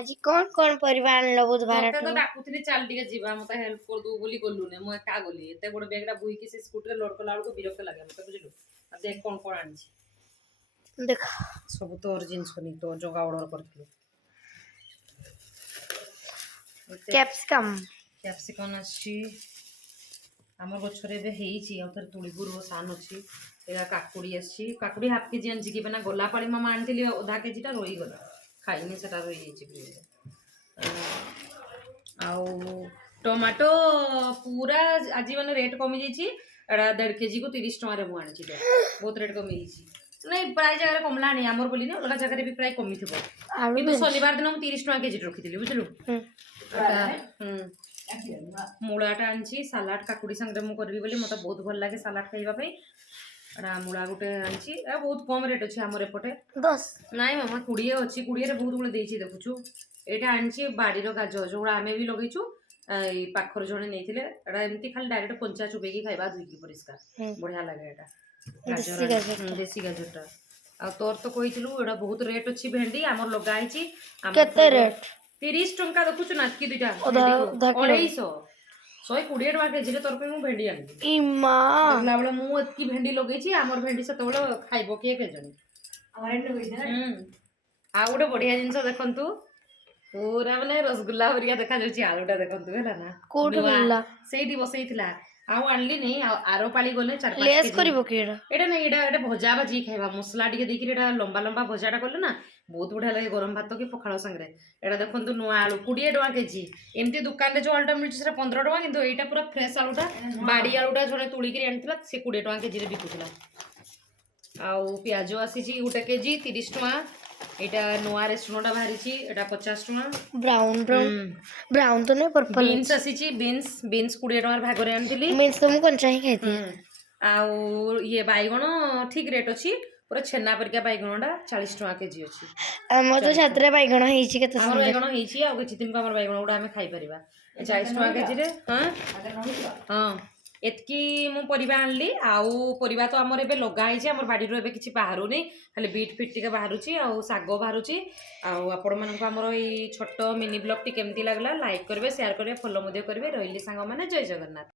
आज कौन परिवार आनलो बुधवार मते तो डाकुथली चल टिके जीवा मते हेल्प कर दू बोली गलु ने मु एका गली एते बड़ बैगडा बुई के से स्कूटर लोड कला को विरक्त लागे मते बुझलु आ देख कोन आनी देख सब तोर जिंस को तो जगह ऑर्डर करथलु कैप्सिकम आछि हमर गछरे बे हेइची आ तर तुळीपुर सान अछि एगा काकुडी आछि काकुडी हाफ केजी आनछि कि बना गोला पाड़ी मामा आनथिली आधा केजी टा रोई गला खाइनी सेटा रोई जेछि फ्रिज आउ टमाटो पूरा आज माने रेट कमी जेछि एडा 1.5 केजी को 30 टका रे मु आनछि बहुत रेट कमी जेछि नहीं प्राय जगह कमला नहीं हमर बोली ने अलग जगह भी प्राय कमी थिबो किंतु शनिवार दिन हम 30 टका केजी रखिथिली बुझलु मूलाटा आनछि सलाड काकुडी संगे मु करबी बोली मते बहुत भल लागे सलाड खाइबा पई एडा मूला गुटे आनछि ए बहुत कम रेट अछि हमर एपटे 10 नाही मामा 20 अछि 20 रे बहुत गुले देछि देखुछु एटा आनछि बाडी रो गाजर जोड़ा हमें भी लगैछु ए पाखर जणे नेथिले एडा एमती खाली डायरेक्ट पंचा चुबेकी खाइबा दुइकी परिष्कार बढ़िया लागे एटा गाजर देसी गाजरटा आ तोर तो कहिथिलु एडा बहुत रेट अछि भेंडी हमर लगा आइछि केते रेट 30 टंका देखुछु नाटकी दुटा 250 120 टका केजी रे तोर पे मु भेंडी आनि इमा देखला बेला मु एतकी भेंडी लगैछि हमर भेंडी से तोबेला खाइबो के जणी हमर एंड होई आ गोटे बढ़िया जिंस देखंतु पूरा माने रसगुल्ला भरिया देखा जाउछि आलूटा देखंतु हैला ना कोठ मिलला सेठी बसैथिला आउ आनली नहीं आरो पाली गले 4-5 लेस करबो के एटा नहीं एटा भजा भाजी खाइबा मसला टिके देकी एटा लंबा लंबा भजाटा करले ना बहुत बढ़िया लगे गरम भात के पखाଳ संगे एटा देखंतु नुआ आलू 20 टका केजी एमती दुकान रे जो आलूटा मिलछि से 15 टका किंतु एटा पूरा फ्रेश आलूटा बाडी आलूटा जने तुली के आनथिला से 20 टका केजी रे बिकुथिला आउ प्याज आसीछि गोटे केजी 30 टका एटा नुआ रेस्टोरेंट बाहरिछि एटा 50 टका ब्राउन तो नहीं पर्पल बीन्स आसीछि बीन्स 20 टका भाग रे आनथिली बीन्स तो मु कोन चाहि खाइती आउ ये बाइगण ठीक रेट अछि पूरा छेना परिका बाइगणटा 40 टका केजी अछि हमर तो छात्रे बाइगण हेइछि केते हमर बाइगण हेइछि आ किछि दिन हमर बाइगण उडा हमें खाइ परिबा 40 टका केजी रे हां एतकी मु परिबा आनली आउ परिबा तो हमर एबे लगा आइछि हमर बाडी रो एबे किछि बाहरु नै खाली बीट फिट टिके बाहरुछि आउ सागो बाहरुछि आउ आपण मानको हमर ई छोटो मिनी ब्लॉग टी केमती लागला लाइक करबे शेयर करबे फॉलो मध्ये करबे रहिली सांग माने जय जगन्नाथ।